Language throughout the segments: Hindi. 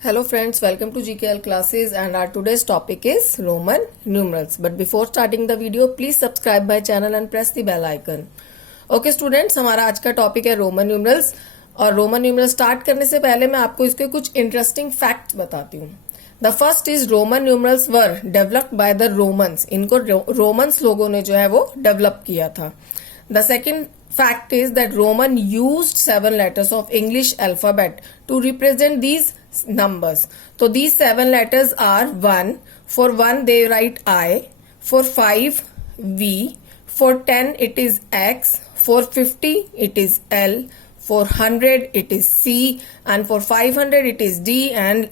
Hello friends, welcome to GKL classes and our today's topic is Roman numerals. But before starting the video, please subscribe my channel and press the bell icon. Okay students, हमारा आज का टॉपिक है रोमन न्यूमरल्स और रोमन न्यूमरल्स स्टार्ट करने से पहले मैं आपको इसके कुछ इंटरेस्टिंग फैक्ट्स बताती हूँ. The first is Roman numerals were developed by the Romans. इनको रोमन्स लोगों ने जो है वो डेवलप किया था. The second fact is that Roman used 7 letters of English alphabet to represent these numbers. So these 7 letters are 1. For 1 they write I. For 5 V. For 10 it is X. For 50 it is L. For 100 it is C. And for 500 it is D. And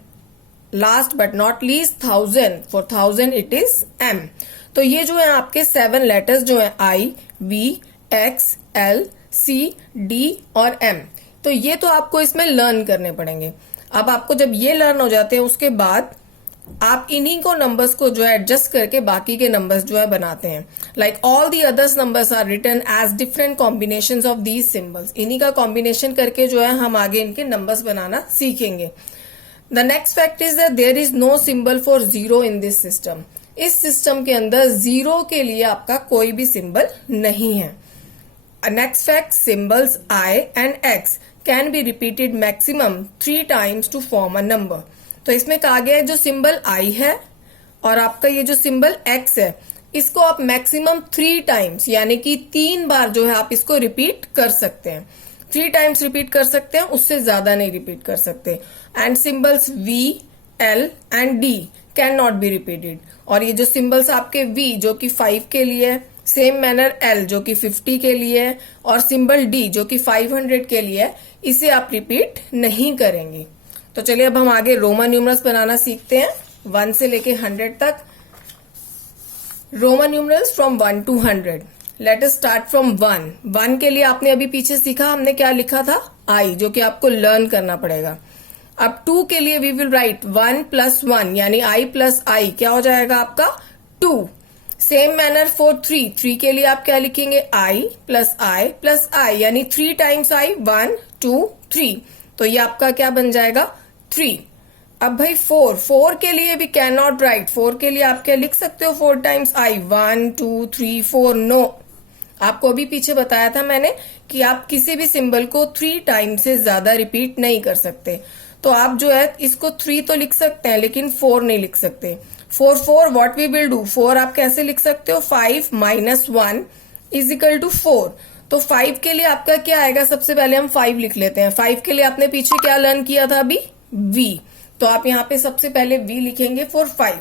last but not least 1000. For 1000 it is M. तो ये जो है आपके 7 letters जो है I, V, X, L, C, D और M. तो ये तो आपको इसमें लर्न करने पड़ेंगे. अब आपको जब ये लर्न हो जाते हैं उसके बाद आप इन्हीं को नंबर्स को जो है एडजस्ट करके बाकी के नंबर्स जो है बनाते हैं. Like all the others numbers are written as different combinations of these symbols. इन्हीं का कॉम्बिनेशन करके जो है हम आगे इनके नंबर्स बनाना सीखेंगे. The next fact is that there is no symbol for zero in this system. इस सिस्टम के अंदर जीरो के लिए आपका कोई भी सिंबल नहीं है. Next fact, symbols I and X can be repeated maximum 3 times to form a number. तो इसमें कहा गया है जो सिंबल I है और आपका ये जो सिंबल X है इसको आप मैक्सिमम 3 टाइम्स यानी कि 3 बार जो है आप इसको रिपीट कर सकते हैं. 3 टाइम्स रिपीट कर सकते हैं, उससे ज्यादा नहीं रिपीट कर सकते. And symbols V, L and D can not be repeated. और ये जो सिंबल्स आपके V जो कि 5 के लिए है, सेम मैनर L जो कि 50 के लिए है और सिंबल D जो कि 500 के लिए है, इसे आप रिपीट नहीं करेंगे. तो चलिए अब हम आगे रोमन न्यूमरल्स बनाना सीखते हैं 1 से लेके 100 तक. Roman numerals from 1 to 100. Let us start from 1. 1 के लिए आपने अभी पीछे सीखा हमने क्या लिखा था I, जो कि आपको लर्न करना पड़ेगा. अब 2 के लिए वी विल राइट 1 + 1 यानी I + I क्या हो जाएगा आपका 2. सेम मैनर फॉर 3 के लिए आप क्या लिखेंगे I + I यानी 3 टाइम्स I 1 2 3. तो ये आपका क्या बन जाएगा 3. अब भाई 4 के लिए भी कैन नॉट राइट. 4 के लिए आप क्या लिख सकते हो 4 टाइम्स I 1 2 3 4. नो, आपको अभी पीछे बताया था मैंने कि आप किसी भी सिंबल को 3 टाइम से ज्यादा रिपीट नहीं कर सकते. तो आप जो है इसको 3 तो लिख सकते हैं लेकिन 4 नहीं लिख सकते. 4 व्हाट वी विल डू. 4 आप कैसे लिख सकते हो 5 - 1 = 4. तो 5 के लिए आपका क्या आएगा, सबसे पहले हम 5 लिख लेते हैं. 5 के लिए आपने पीछे क्या लर्न किया था अभी V. तो आप यहाँ पे सबसे पहले V लिखेंगे फॉर 5.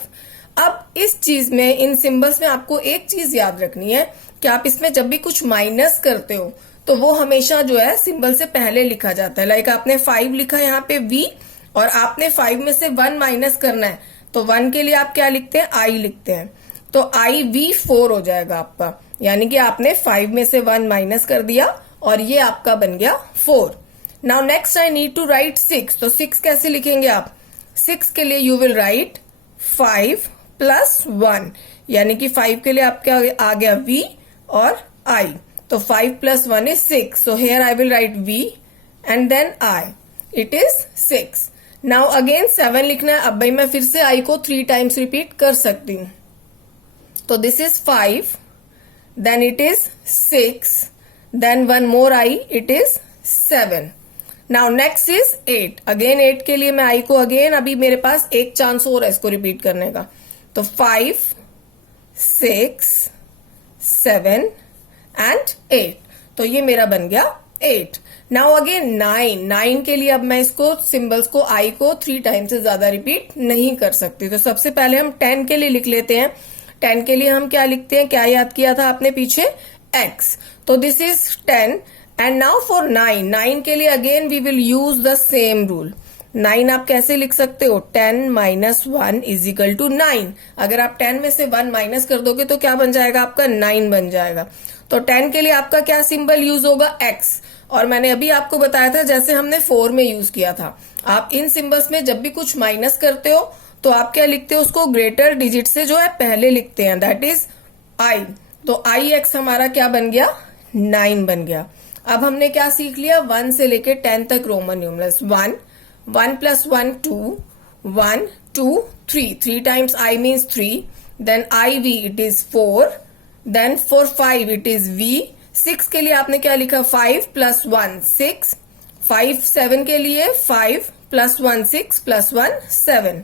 अब इस चीज में इन सिंबल्स में आपको एक चीज याद रखनी है कि आप इसमें जब भी कुछ माइनस करते हो तो वो हमेशा जो है सिंबल से पहले लिखा जाता है. लाइक आपने 5 लिखा यहाँ पे V और आपने 5 में से 1 माइनस करना है तो 1 के लिए आप क्या लिखते हैं I लिखते हैं. तो IV4 हो जाएगा आपका, यानी कि आपने 5 में से 1 माइनस कर दिया और ये आपका बन गया 4. Now next I need to write 6. तो 6 कैसे लिखेंगे आप. 6 के लिए यू विल राइट 5 + 1 यानी कि 5 के लिए आपका आ गया V और I. तो 5 + 1 is 6. So here I will write V and then I. It is 6. Now again 7 लिखना है. अब भाई मैं फिर से I को 3 टाइम्स रिपीट कर सकती हूँ. तो this is 5, then it is 6, देन 1 more I, it is 7. Now next is 8. Again 8 के लिए मैं I को अगेन अभी मेरे पास एक चांस और है इसको रिपीट करने का. तो 5 6 7 एंड 8. तो ये मेरा बन गया 8. नाउ अगेन 9 के लिए अब मैं इसको सिंबल्स को I को 3 टाइम से ज्यादा रिपीट नहीं कर सकती. तो सबसे पहले हम 10 के लिए लिख लेते हैं. 10 के लिए हम क्या लिखते हैं, क्या याद किया था आपने पीछे X. तो this is 10. And now for 9 के लिए again we will use the same rule. 9 आप कैसे लिख सकते हो 10 - 1 = 9. अगर आप 10 में से 1 माइनस कर दोगे तो क्या बन जाएगा आपका 9 बन जाएगा. तो 10 के लिए आपका क्या सिंबल यूज होगा X. और मैंने अभी आपको बताया था जैसे हमने 4 में यूज किया था. आप इन सिंबल्स में जब भी कुछ माइनस करते हो तो आप क्या लिखते हो उसको ग्रेटर डिजिट से जो है पहले लिखते हैं, दैट इज I. तो IX हमारा क्या बन गया 9 बन गया. अब हमने क्या सीख लिया 1 से लेके 10 तक Roman numerals. 1 + 1 2 1, 2, 3. 3 times I means 3. Then IV it is 4. Then for 5 it is V. 6 के लिए आपने क्या लिखा? 5 plus 1 6. 5 7 के लिए 5 plus 1 6 plus 1 7.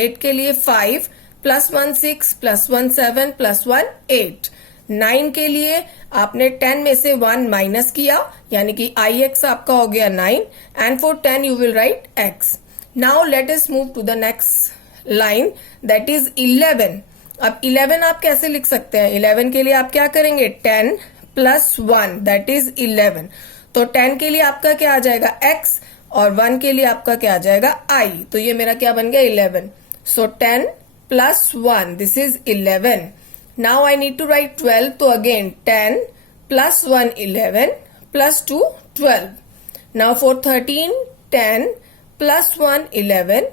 8 के लिए 5 plus 1 6 plus 1 7 plus 1 8. 9 के लिए आपने 10 में से 1 माइनस किया, यानी कि IX आपका हो गया 9. And for 10 you will write X. Now let us move to the next line, that is 11. अब 11 आप कैसे लिख सकते हैं? 11 के लिए आप क्या करेंगे? 10 plus 1 दैट इज 11. तो 10 के लिए आपका क्या आ जाएगा? X. और 1 के लिए आपका क्या आ जाएगा? I. तो ये मेरा क्या बन गया? 11. सो 10 plus 1 this is 11. Now I need to write 12. So again 10 plus 1 11 plus 2 12. Now for 13 10 plus 1 11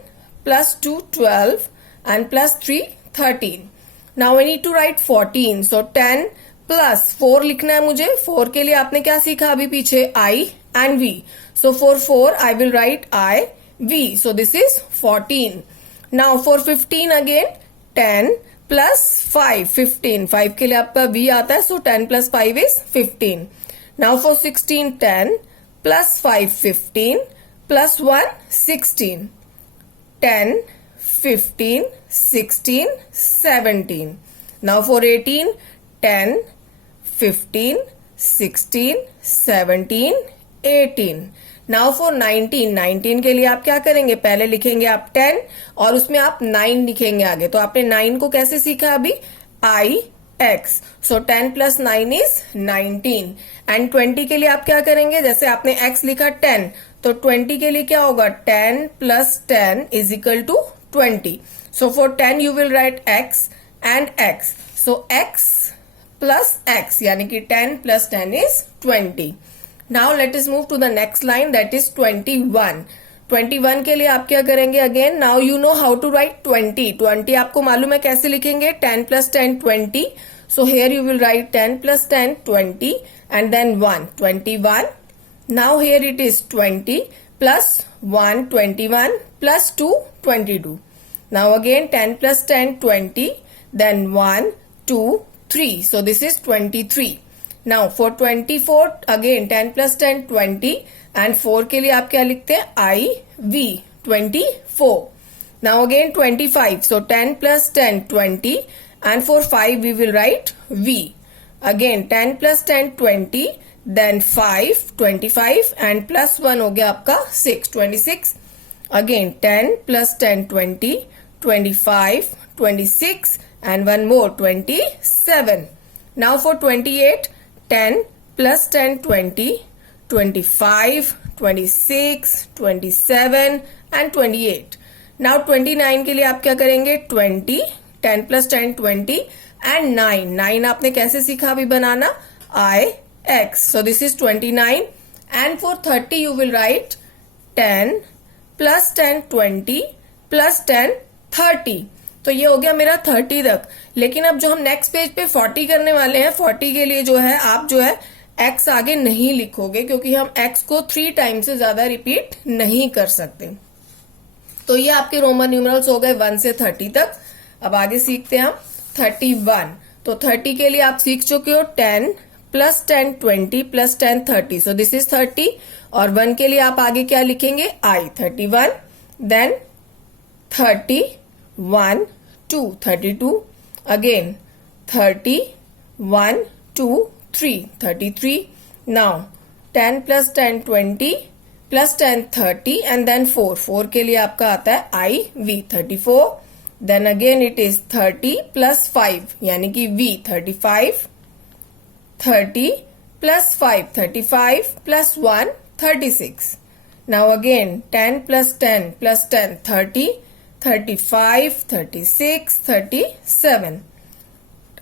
plus 2 12 and plus 3 13. Now I need to write 14. So 10 plus 4 लिखना है मुझे. 4 के लिए आपने क्या सीखा अभी पीछे? I and V. So for 4 I will write I V. So this is 14. Now for 15 again 10 plus 5 15. 5 के लिए आपका V आता है. So 10 plus 5 is 15. Now for 16 10 plus 5 15 plus 1 16. 10 15 16 17. Now for 18 10 15 16 17 18. Now for 19. 19 के लिए आप क्या करेंगे? पहले लिखेंगे आप 10 और उसमें आप 9 लिखेंगे आगे. तो आपने 9 को कैसे सीखा अभी? IX. So 10 plus 9 is 19. And 20 के लिए आप क्या करेंगे? जैसे आपने X लिखा 10, तो 20 के लिए क्या होगा? 10 plus 10 is equal to 20. So for 10 you will write X and X. So X plus X यानी कि 10 plus 10 is 20. Now let us move to the next line, that is 21. 21 के लिए आप क्या करेंगे? Again now you know how to write 20. 20 आपको मालूम है कैसे लिखेंगे? 10 plus 10 20. So here you will write 10 plus 10 20 and then 1 21. Now here it is 20 plus 1 21 plus 2 22. Now again 10 plus 10 20 then 1 2 3. So this is 23. Now for 24 again 10 plus 10 20 and 4 के लिए आप क्या लिखते हैं? I V 24. Now again 25. So 10 plus 10 20 and for 5 we will write V. Again 10 plus 10 20 then 5 25 and plus 1 हो गया आपका 6 26. Again 10 plus 10 20 25 26 and one more 27. Now for 28 10 plus 10 20 25 26 27 and 28. Now 29 के लिए आप क्या करेंगे? 20 10 plus 10 20 and 9. 9 आपने कैसे सीखा अभी बनाना? IX. So this is 29. And for 30 you will write 10 plus 10 20 plus 10 30. तो ये हो गया मेरा 30 तक. लेकिन अब जो हम नेक्स्ट पेज पे 40 करने वाले हैं, 40 के लिए जो है आप जो है X आगे नहीं लिखोगे क्योंकि हम X को 3 टाइम से ज्यादा रिपीट नहीं कर सकते. तो ये आपके रोमन न्यूमरल्स हो गए 1 से 30 तक. अब आगे सीखते हैं हम 31. तो 30 के लिए आप सीख चुके हो 10 plus 10 20 plus 10 30. So this is 30. और 1 के लिए आप आगे क्या लिखेंगे? I 31. Then 30 1 2 32. Again 30 1 2 3 33. Now 10 plus 10 20 plus 10 30 and then 4. 4 के लिए आपका आता है I V 34. Then again it is 30 plus 5 यानी कि V 35. 30 plus 5 35 plus 1 36. Now again 10 plus 10 plus 10 30. 35 36 37.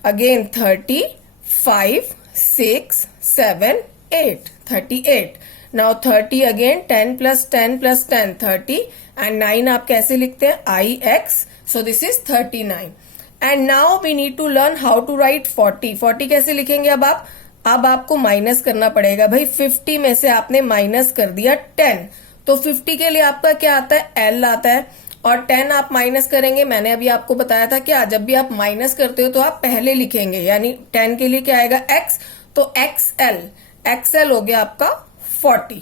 Again 30 5 6 7 8 38. Now 30 again 10 plus 10 plus 10 30 and 9 आप कैसे लिखते हैं? IX. So this is 39. And now we need to learn how to write 40. 40 कैसे लिखेंगे अब आप? अब आपको माइनस करना पड़ेगा भाई. 50 में से आपने माइनस कर दिया 10. तो 50 के लिए आपका क्या आता है? L आता है. और 10 आप माइनस करेंगे। मैंने अभी आपको बताया था क्या, जब भी आप माइनस करते हो तो आप पहले लिखेंगे, यानी 10 के लिए क्या आएगा x, तो XL हो गया आपका 40।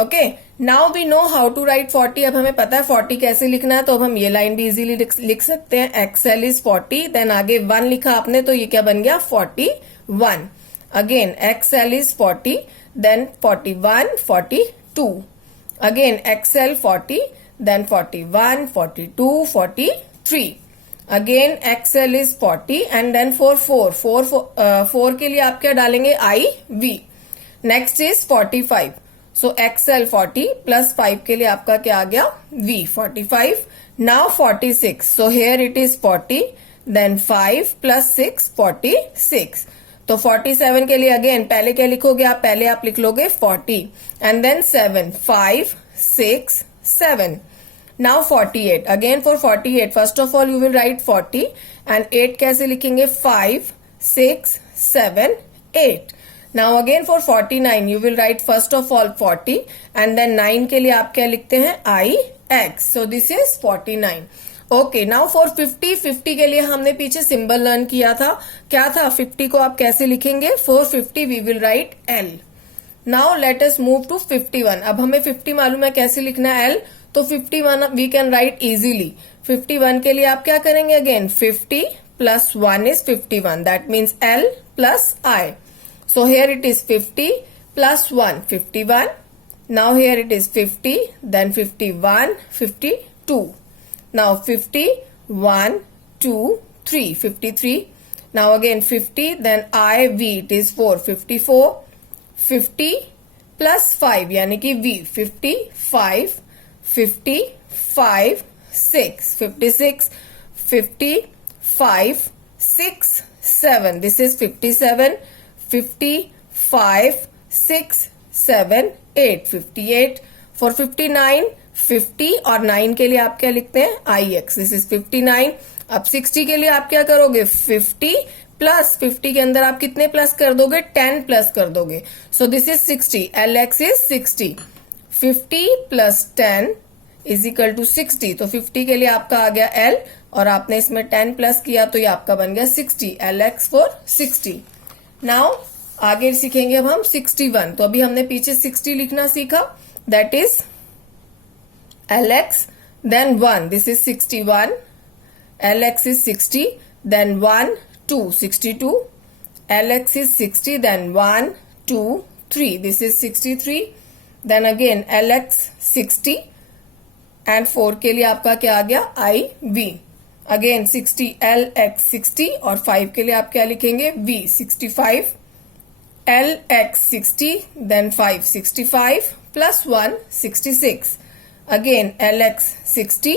Okay, now we know how to write 40। अब हमें पता है 40 कैसे लिखना है, तो अब हम ये लाइन भी इजीली लिख सकते हैं। XL इज 40, देन आगे 1 लिखा आपने, तो ये क्या बन गया 41। Again XL is 40, then 41, 42। Again XL 40, then 41, 42, 43। Again XL is 40 and then 4 के लिए आप क्या डालेंगे, IV। Next is 45, so XL 40 plus 5 के लिए आपका क्या आ गया, V 45। Now 46, so here it is 40, then 5 plus 6 46। तो 47 के लिए अगेन पहले क्या लिखोगे आप, पहले आप लिख लोगे 40 and then 7, 5 6 7। Now 48, again for 48 first of all you will write 40 and 8 कैसे लिखेंगे, 5 6 7 8। Now again for 49 you will write first of all 40 and then 9 के लिए आप क्या लिखते हैं, IX। So this is 49। Okay, now for 50 के लिए हमने पीछे सिंबल लर्न किया था, क्या था, 50 को आप कैसे लिखेंगे, for 50 we will write L। Now let us move to 51। अब हमें 50 मालूम है कैसे लिखना है, L, तो 51 वी कैन राइट इजीली। 51 के लिए आप क्या करेंगे, again 50 plus 1 is 51, that means L plus I। So here it is 50 plus 1, 51. Now here it is 50, then 51, 52. Now 50, 1, 2, 3, 53. Now again 50, then IV, it is 4, 54. 50 plus 5, यानी कि V, 55, 55, 6, 56, 55, 6, 7. This is 57. 55, 6, 7, 8, 58। फॉर 59, 50 और 9 के लिए आप क्या लिखते हैं, IX। This is 59। अब 60 के लिए आप क्या करोगे, 50 प्लस 50 के अंदर आप कितने प्लस कर दोगे, 10 प्लस कर दोगे। So this is 60, LX is 60। 50 plus 10 is equal to 60, तो 50 के लिए आपका आ गया L और आपने इसमें 10 प्लस किया तो ये आपका बन गया 60, LX फॉर 60। नाउ आगे सीखेंगे अब हम 61। तो अभी हमने पीछे 60 लिखना सीखा, that is LX then 1, this is 61। LX is 60, then 1 2, 62। LX is 60, then 1 2 3, this is 63। Then again LX 60 and 4 के लिए आपका क्या आ गया, IV। अगेन 60, LX 60 और 5 के लिए आप क्या लिखेंगे, V 65। LX 60, then 5 65 plus 1 66। Again LX 60,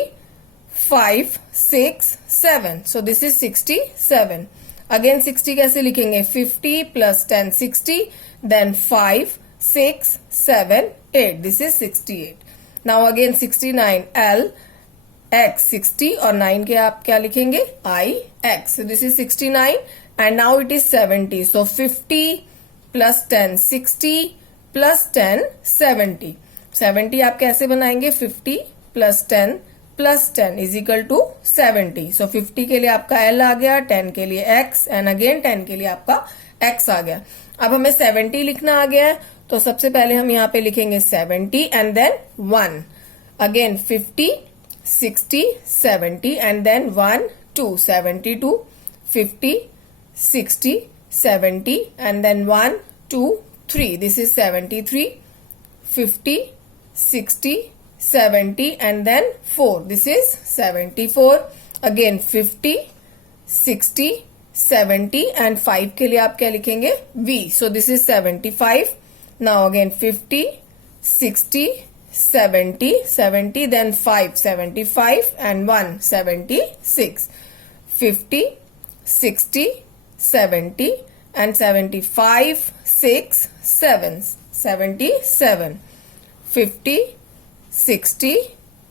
5 6 7, so this is 67। Again 60 कैसे लिखेंगे, 50 plus 10 60, then 5 6 7 8, this is 68। Now again 69, L X 60 और 9 के आप क्या लिखेंगे, IX। So this is 69 and now it is 70। So 50 plus 10 60 plus 10 70। 70 आप कैसे बनाएंगे, 50 plus 10 plus 10 is equal to 70। So 50 के लिए आपका L आ गया, 10 के लिए X and again 10 के लिए आपका X आ गया। अब हमें 70 लिखना आ गया है, तो सबसे पहले हम यहाँ पे लिखेंगे 70 and then 1। Again 50 60 70 and then 1 2, 72 50 60 70 and then 1 2 3, this is 73। 50 60 70 and then 4, this is 74। Again 50 60 70 and 5 के लिए आप क्या लिखेंगे, V, so this is 75। Now again 50 60 70 70 then 5 75 and 1 76। 50 60 70 and 75 6 7 77। 50 60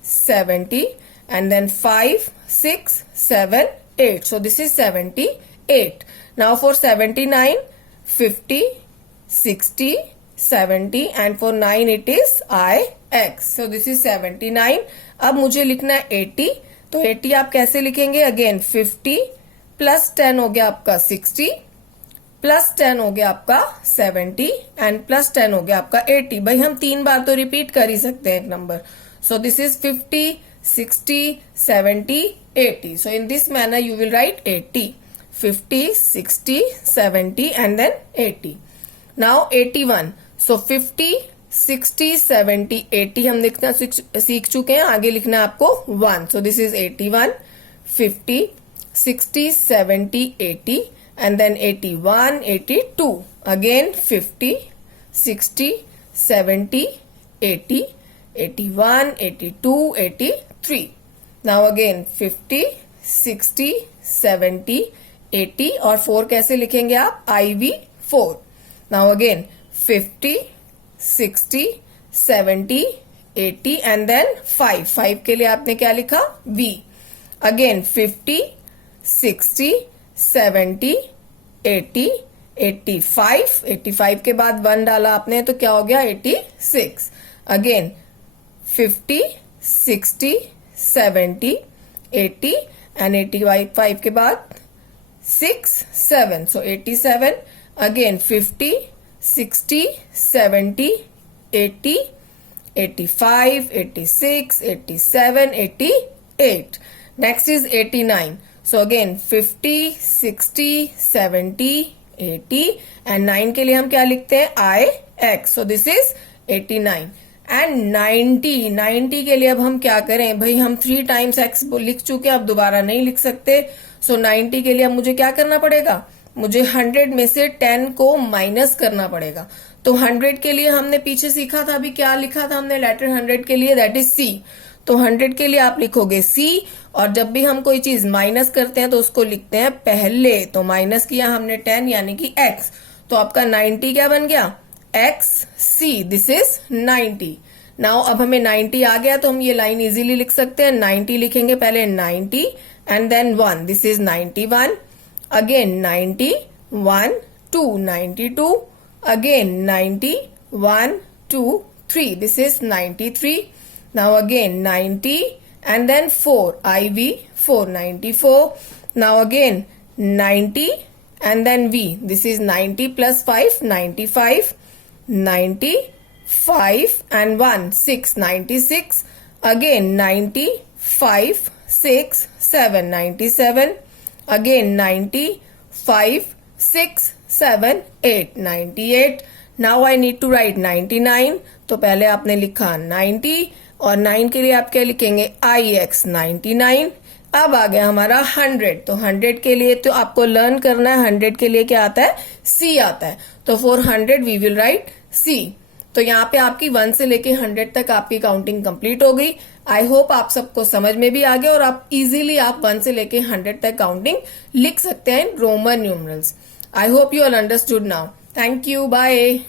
70 and then 5 6 7 8, so this is 78। Now for 79 50 60 70 and for 9 it is x. So this is 79. अब मुझे लिखना है 80. तो 80 आप कैसे लिखेंगे? अगेन 50 प्लस 10 हो गया आपका 60 प्लस 10 हो गया आपका 70 एंड प्लस 10 हो गया आपका 80. भाई हम 3 बार तो रिपीट कर ही सकते हैं एक number. So this is 50, 60, 70, 80. So in this manner you will write 80. 50, 60, 70 and then 80. Now 81. So 50, 60, 70, 80 हम लिखना सीख चुके हैं. आगे लिखना है आपको 1. So this is 81, 50, 60, 70, 80 and then 81, 82. Again 50, 60, 70, 80, 81, 82, 83. Now again 50, 60, 70, 80 और 4 कैसे लिखेंगे आप? IV 4. Now again 50, 60, 70, 80 and then 5. 5 के लिए आपने क्या लिखा? V. Again 50, 60, 70, 80, 85. 85 के बाद 1 डाला आपने तो क्या हो गया? 86. Again 50, 60, 70, 80 and 85 के बाद 6, 7. So 87. Again 50, 60, 70, 80, 85, 86, 87, 88. Next is 89. So again 50, 60, 70, 80 and 9 के लिए हम क्या लिखते हैं? IX. So this is 89. And 90 के लिए अब हम क्या करें? भाई हम 3 टाइम्स x लिख चुके हैं, अब दोबारा नहीं लिख सकते. सो 90 के लिए अब मुझे क्या करना पड़ेगा? मुझे 100 में से 10 को माइनस करना पड़ेगा. तो 100 के लिए हमने पीछे सीखा था, अभी क्या लिखा था हमने लेटर 100 के लिए? That is C. तो 100 के लिए आप लिखोगे C. और जब भी हम कोई चीज माइनस करते हैं तो उसको लिखते हैं पहले. तो माइनस किया हमने 10 यानी कि x. तो आपका 90 क्या बन गया? XC. This is 90. नाउ अब हमें 90 आ गया तो हम ये लाइन इजीली लिख सकते हैं. 90 लिखेंगे पहले 90 and then 1. This is 91. Again 90, 1, 2, 92. Again 90, 1, 2, 3. This is 93. Now again 90 and then 4. IV 4, 94. Now again 90 and then V. This is 90 plus 5, 95. 90, 5 and 1, 6, 96. Again 90, 5, 6, 7, 97. Again 90, 5, 6, 7, 8, 98. Now I need to write 99. तो पहले आपने लिखा 90 और 9 के लिए आप क्या लिखेंगे? IX 99. अब आ गया हमारा 100. तो 100 के लिए तो आपको लर्न करना है. 100 के लिए क्या आता है? C आता है. तो for 100 we will write C. तो यहाँ पे आपकी 1 से लेके 100 तक आपकी काउंटिंग कंप्लीट हो गई. आई होप आप सबको समझ में भी आ गया और आप इजीली आप 1 से लेके 100 तक काउंटिंग लिख सकते हैं in Roman numerals. I hope you all understood now. Thank you. Bye.